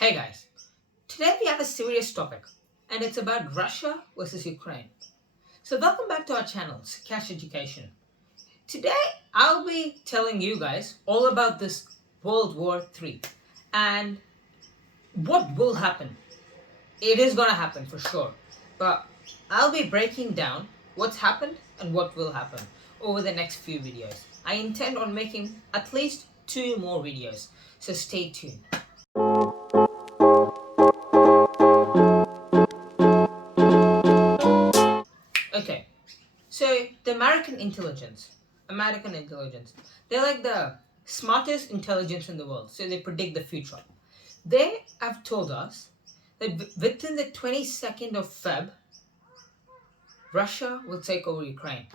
Hey guys, today we have a serious topic and it's about Russia versus Ukraine. So welcome back to our channel, Sukesh Education. Today I'll be telling you guys all about this World War 3 and what will happen. It is gonna happen for sure, but I'll be breaking down what's happened and what will happen over the next few videos. I intend on making at least 2 more videos, so stay tuned. Okay, so the American intelligence, they're like the smartest intelligence in the world. So they predict the future. They have told us that within the 22nd of Feb, Russia will take over Ukraine.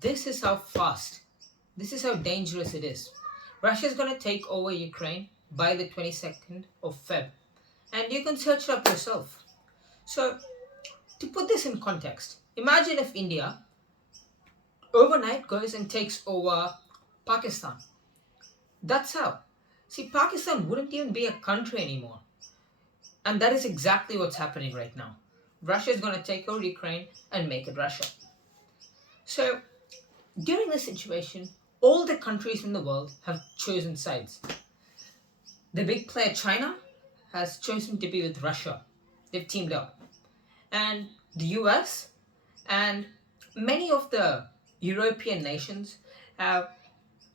This is how fast, this is how dangerous it is. Russia is going to take over Ukraine by the 22nd of Feb. And you can search it up yourself. So, to put this in context, imagine if India overnight goes and takes over Pakistan. That's how. See, Pakistan wouldn't even be a country anymore. And that is exactly what's happening right now. Russia is going to take over Ukraine and make it Russia. So, during this situation, all the countries in the world have chosen sides. The big player China has chosen to be with Russia. They've teamed up. And the US and many of the European nations have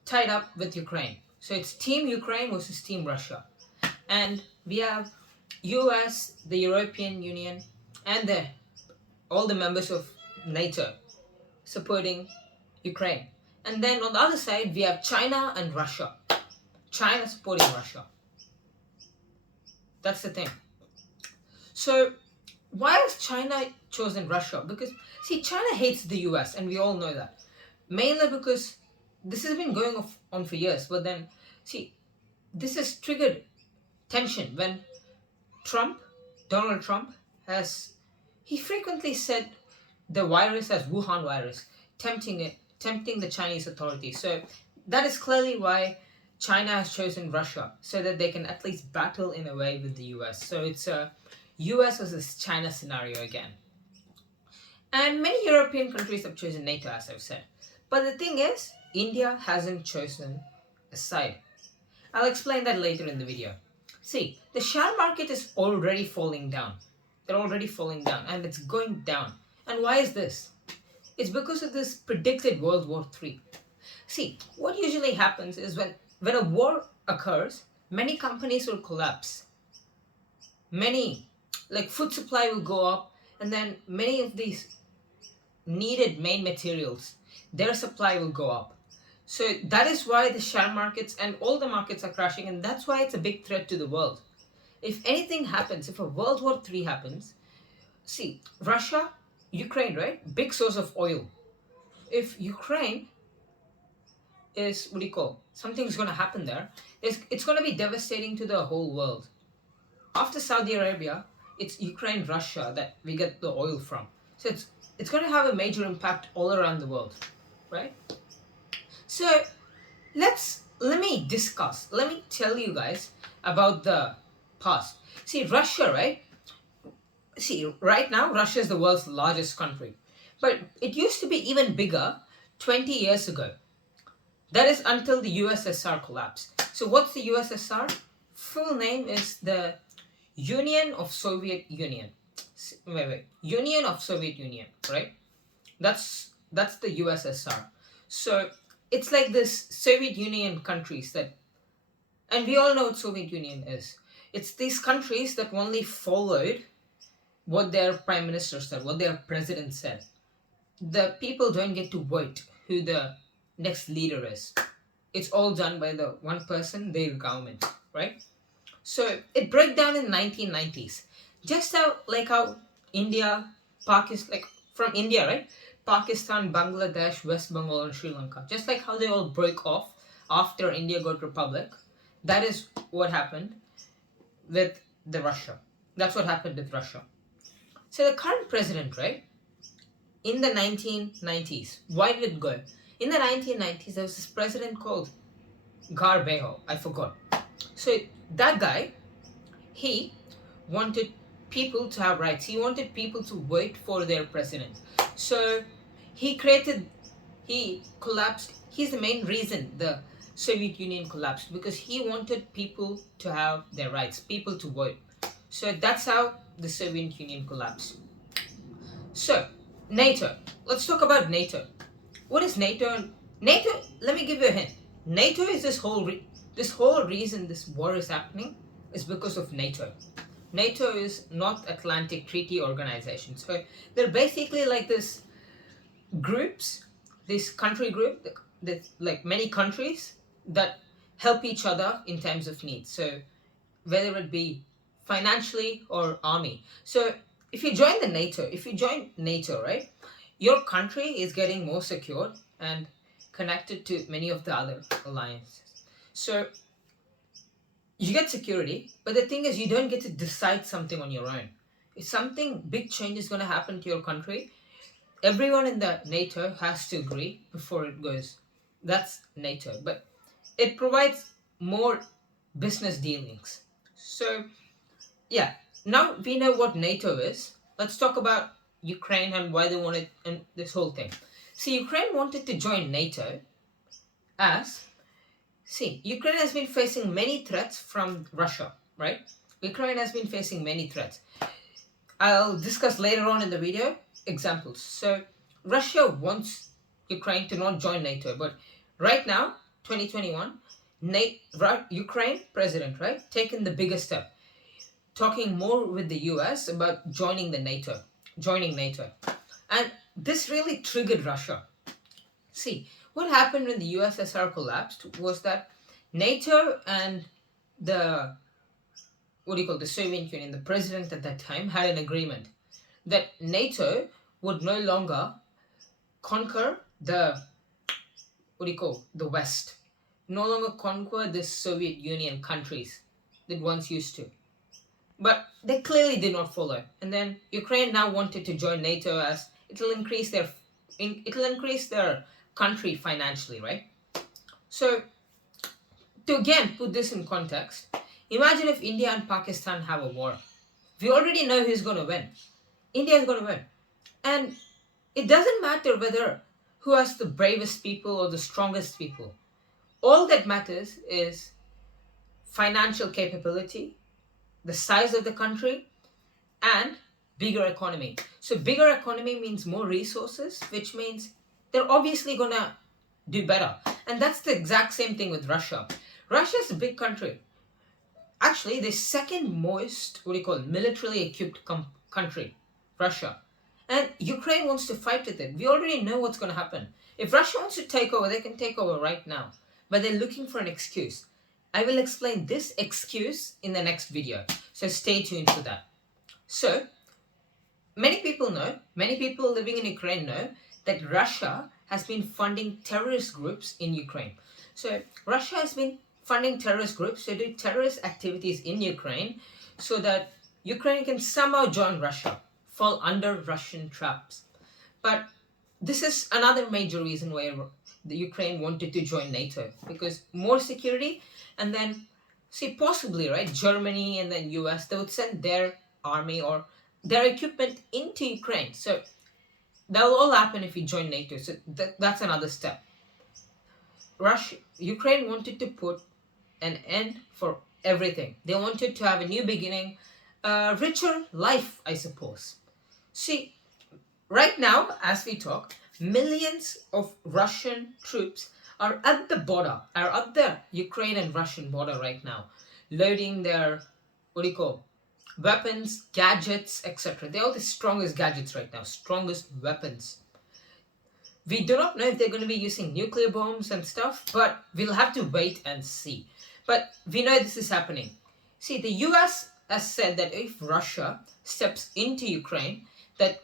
tied up with Ukraine. So it's Team Ukraine versus Team Russia. And we have US, the European Union, and all the members of NATO supporting Ukraine. And then on the other side, we have China and Russia. China supporting Russia. That's the thing. So why has China chosen Russia? Because, see, China hates the US, and we all know that. Mainly because this has been going on for years. But then, see, this has triggered tension when Donald Trump, he frequently said the virus as Wuhan virus, tempting the Chinese authorities. So that is clearly why China has chosen Russia, so that they can at least battle in a way with the US. So it's a US versus China scenario again. And many European countries have chosen NATO, as I've said. But the thing is, India hasn't chosen a side. I'll explain that later in the video. See, the share market is already falling down. They're already falling down, and it's going down. And why is this? It's because of this predicted World War 3. See, what usually happens is when a war occurs, many companies will collapse. Like food supply will go up, and then many of these needed main materials, their supply will go up. So that is why the share markets and all the markets are crashing, and that's why it's a big threat to the world. If anything happens, if a World War 3 happens, see, Russia, Ukraine, right? Big source of oil. If Ukraine is, something's going to happen there, it's going to be devastating to the whole world. After Saudi Arabia, it's Ukraine, Russia that we get the oil from. So it's going to have a major impact all around the world, right? So let me tell you guys about the past. See, Russia, right? See, right now, Russia is the world's largest country. But it used to be even bigger 20 years ago. That is until the USSR collapsed. So what's the USSR? Full name is the Union of Soviet Union. Union of Soviet Union, right? That's the USSR. So it's like this Soviet Union countries that, and we all know what Soviet Union is. It's these countries that only followed what their prime minister said, what their president said. The people don't get to vote who the next leader is. It's all done by the one person, their government, right? So it broke down in the 1990s. Just how India, Pakistan, like from India, right? Pakistan, Bangladesh, West Bengal, and Sri Lanka. Just like how they all broke off after India got republic. That is what happened with the Russia. That's what happened with Russia. So the current president, right? In the 1990s, why did it go? In the 1990s, there was this president called Garbejo. I forgot. So that guy, he wanted people to have rights. He wanted people to vote for their president. So he created, he collapsed. He's the main reason the Soviet Union collapsed, because he wanted people to have their rights, people to vote. So that's how the Soviet Union collapsed. So, NATO. Let's talk about NATO. What is NATO? NATO, let me give you a hint. NATO is this whole reason this war is happening is because of NATO. NATO is North Atlantic Treaty Organization. So they're basically like this groups, this country group, that like many countries that help each other in times of need. So whether it be financially or army. So if you join NATO, right, your country is getting more secure and connected to many of the other alliances. So you get security, but the thing is, you don't get to decide something on your own. If something big change is going to happen to your country, everyone in the NATO has to agree before it goes. That's NATO, but it provides more business dealings. So yeah, now we know what NATO is. Let's talk about Ukraine and why they wanted and this whole thing. See, Ukraine wanted to join NATO as, see, Ukraine has been facing many threats from Russia, right? Ukraine has been facing many threats. I'll discuss later on in the video examples. So Russia wants Ukraine to not join NATO, but right now, 2021, Ukraine president, right, taken the biggest step, talking more with the US about joining NATO. And this really triggered Russia. See, what happened when the USSR collapsed was that NATO and the, the Soviet Union, the president at that time, had an agreement that NATO would no longer conquer the, the West, no longer conquer the Soviet Union countries that once used to. But they clearly did not follow. And then Ukraine now wanted to join NATO as it'll increase their country financially, right? So to again put this in context, imagine if India and Pakistan have a war. We already know who's going to win. India is going to win. And it doesn't matter whether who has the bravest people or the strongest people. All that matters is financial capability, the size of the country, and bigger economy. So bigger economy means more resources, which means they're obviously gonna do better. And that's the exact same thing with Russia. Russia is a big country. Actually, the second most, militarily equipped country, Russia. And Ukraine wants to fight with it. We already know what's going to happen. If Russia wants to take over, they can take over right now. But they're looking for an excuse. I will explain this excuse in the next video. So stay tuned for that. So, many people living in Ukraine know that Russia has been funding terrorist groups in Ukraine. So, Russia has been funding terrorist groups to do terrorist activities in Ukraine so that Ukraine can somehow join Russia, fall under Russian traps. But this is another major reason why the Ukraine wanted to join NATO, because more security, and then possibly, right, Germany and then US, they would send their army or their equipment into Ukraine. So that will all happen if you join NATO. So that's another step. Ukraine wanted to put an end for everything. They wanted to have a new beginning, a richer life, I suppose. See, right now, as we talk, millions of Russian troops are at the Ukraine and Russian border right now, loading their, weapons, gadgets, etc. They're all the strongest gadgets right now, strongest weapons. We do not know if they're going to be using nuclear bombs and stuff, but we'll have to wait and see. But we know this is happening. See, the US has said that if Russia steps into Ukraine, that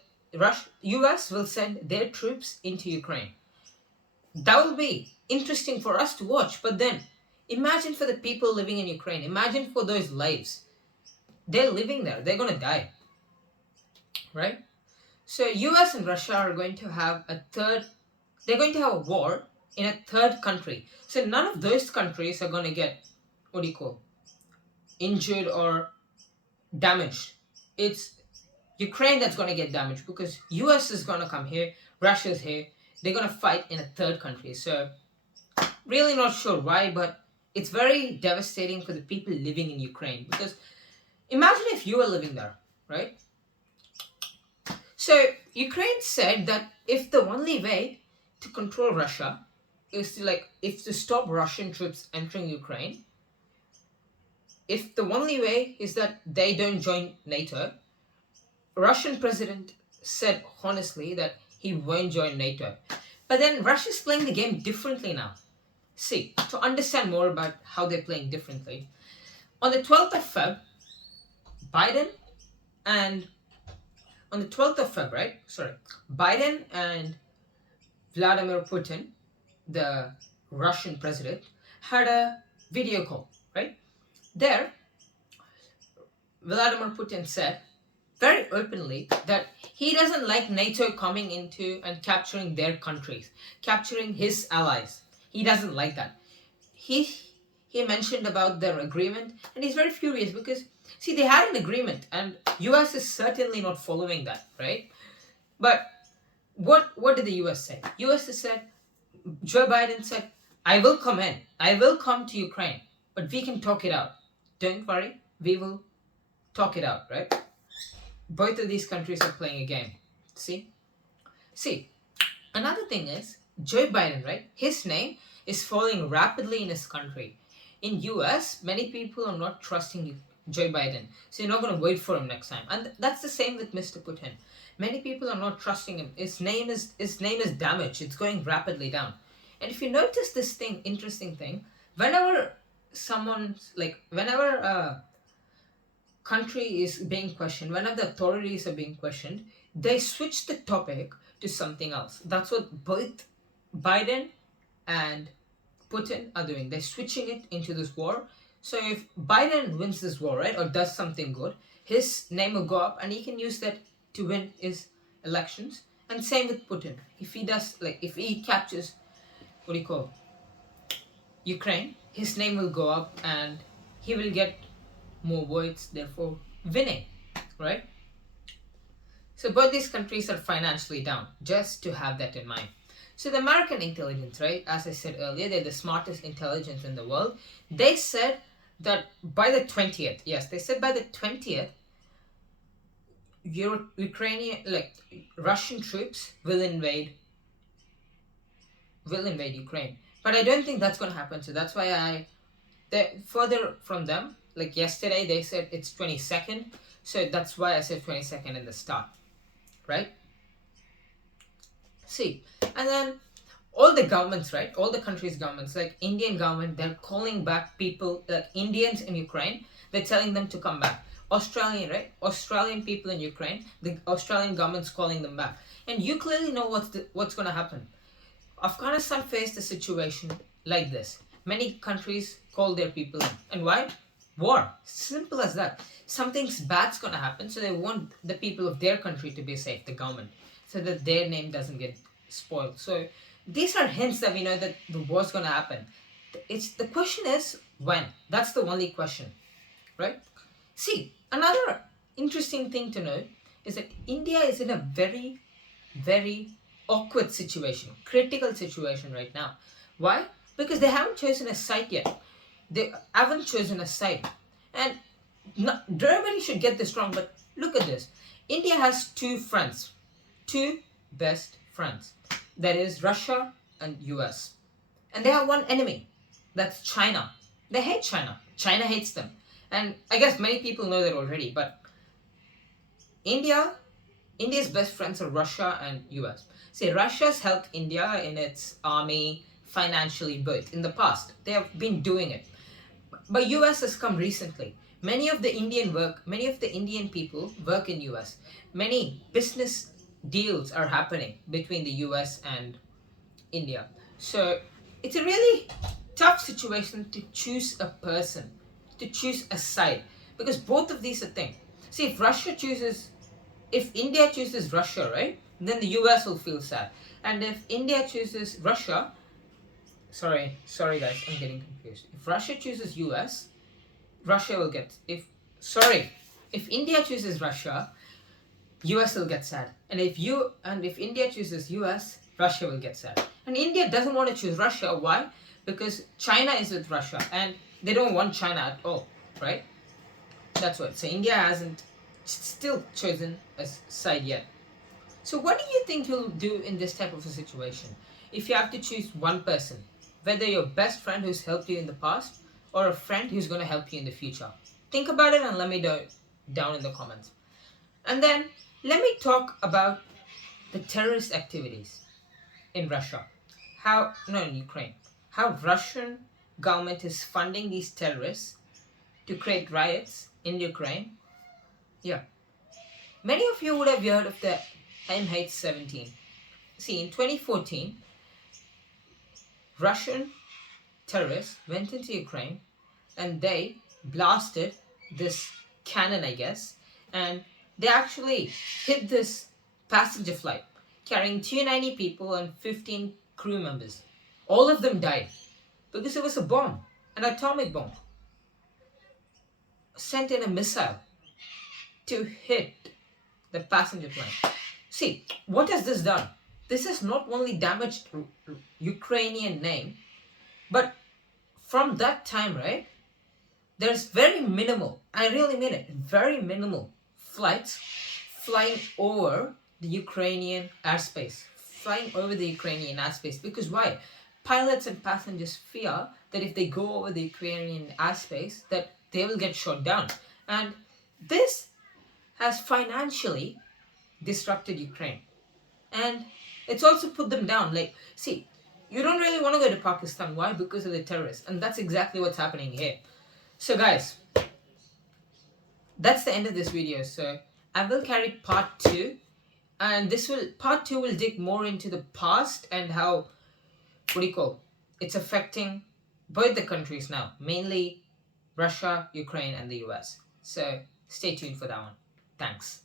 US will send their troops into Ukraine. That will be interesting for us to watch. But then, imagine for the people living in Ukraine. Imagine for those lives. They're living there. They're going to die. Right? So US and Russia are going to have they're going to have a war in a third country. So none of those countries are going to get, injured or damaged. It's Ukraine that's going to get damaged because US is going to come here, Russia's here. They're going to fight in a third country. So really not sure why, but it's very devastating for the people living in Ukraine because imagine if you were living there, right? So Ukraine said that if the only way to control Russia is to stop Russian troops entering Ukraine, if the only way is that they don't join NATO, Russian president said honestly that he won't join NATO. But then Russia's playing the game differently now. See, to understand more about how they're playing differently, on the 12th of Feb, Biden and on the 12th of Feb, right? Sorry, Biden and Vladimir Putin, the Russian president, had a video call, right? There, Vladimir Putin said very openly that he doesn't like NATO coming into and capturing their countries, capturing his allies. He doesn't like that. He mentioned about their agreement, and he's very furious because see they had an agreement, and US is certainly not following that, right? But what did the US say? US has said, Joe Biden said, I will come in. I will come to Ukraine, but we can talk it out. Don't worry, we will talk it out, right? Both of these countries are playing a game. See, another thing is Joe Biden, right? His name is falling rapidly in his country. In US, many people are not trusting Joe Biden, so you're not going to wait for him next time. And that's the same with Mr. Putin. Many people are not trusting him. His name is damaged. It's going rapidly down. And if you notice this interesting thing, whenever a country is being questioned, whenever the authorities are being questioned, they switch the topic to something else. That's what both Biden and Putin are doing. They're switching it into this war. So if Biden wins this war, right, or does something good, his name will go up and he can use that to win his elections. And same with Putin. If he captures, Ukraine, his name will go up and he will get more votes, therefore winning, right? So both these countries are financially down, just to have that in mind. So the American intelligence, right, as I said earlier, they're the smartest intelligence in the world. They said that by the 20th, yes, they said by the 20th, Russian troops will invade Ukraine. But I don't think that's going to happen. So that's why further from them, like yesterday, they said it's 22nd. So that's why I said 22nd in the start, right? See, and then all the governments, right? All the countries' governments, like Indian government, they're calling back people, like Indians in Ukraine. They're telling them to come back. Australian, right? Australian people in Ukraine, the Australian government's calling them back. And you clearly know what's going to happen. Afghanistan faced a situation like this. Many countries call their people in. And why? War. Simple as that. Something's bad's going to happen, so they want the people of their country to be safe, the government, so that their name doesn't get spoiled. So these are hints that we know that the war's going to happen. The question is when. That's the only question, right? See, another interesting thing to know is that India is in a very, very awkward situation, critical situation right now. Why? Because they haven't chosen a side yet. They haven't chosen a side. And everybody should get this wrong, but look at this. India has two friends, two best friends. That is Russia and US. And they have one enemy. That's China. They hate China. China hates them. And I guess many people know that already, but India's best friends are Russia and US. See, Russia's helped India in its army, financially, both in the past. They have been doing it. But US has come recently. Many of the Indian people work in US. Many business deals are happening between the US and India. So it's a really tough situation to choose a person, to choose a side, because both of these are things. See, if India chooses Russia, right, then the US will feel sad. And if India chooses Russia, sorry guys, I'm getting confused. If Russia chooses US, Russia will get, If India chooses Russia, US will get sad. And if India chooses US, Russia will get sad. And India doesn't want to choose Russia. Why? Because China is with Russia and they don't want China at all, right? That's what. So India hasn't still chosen a side yet. So what do you think you'll do in this type of a situation? If you have to choose one person, whether your best friend who's helped you in the past or a friend who's going to help you in the future. Think about it and let me know down in the comments. And then let me talk about the terrorist activities in Russia. In Ukraine. How Russian government is funding these terrorists to create riots in Ukraine. Yeah. Many of you would have heard of the MH17. See, in 2014, Russian terrorists went into Ukraine and they blasted this cannon, I guess, and they actually hit this passenger flight carrying 290 people and 15 crew members. All of them died because it was a bomb, an atomic bomb, sent in a missile to hit the passenger plane. See, what has this done? This has not only damaged Ukrainian name, but from that time, right, there's very minimal, I really mean it, very minimal flights flying over the Ukrainian airspace. Flying over the Ukrainian airspace. Because why? Pilots and passengers fear that if they go over the Ukrainian airspace, that they will get shot down. And this has financially disrupted Ukraine. And it's also put them down. Like, see, you don't really want to go to Pakistan. Why? Because of the terrorists. And that's exactly what's happening here. So guys, that's the end of this video. So I will carry part 2. And part 2 will dig more into the past and how, it's affecting both the countries now. Mainly Russia, Ukraine and the US. So stay tuned for that one. Thanks.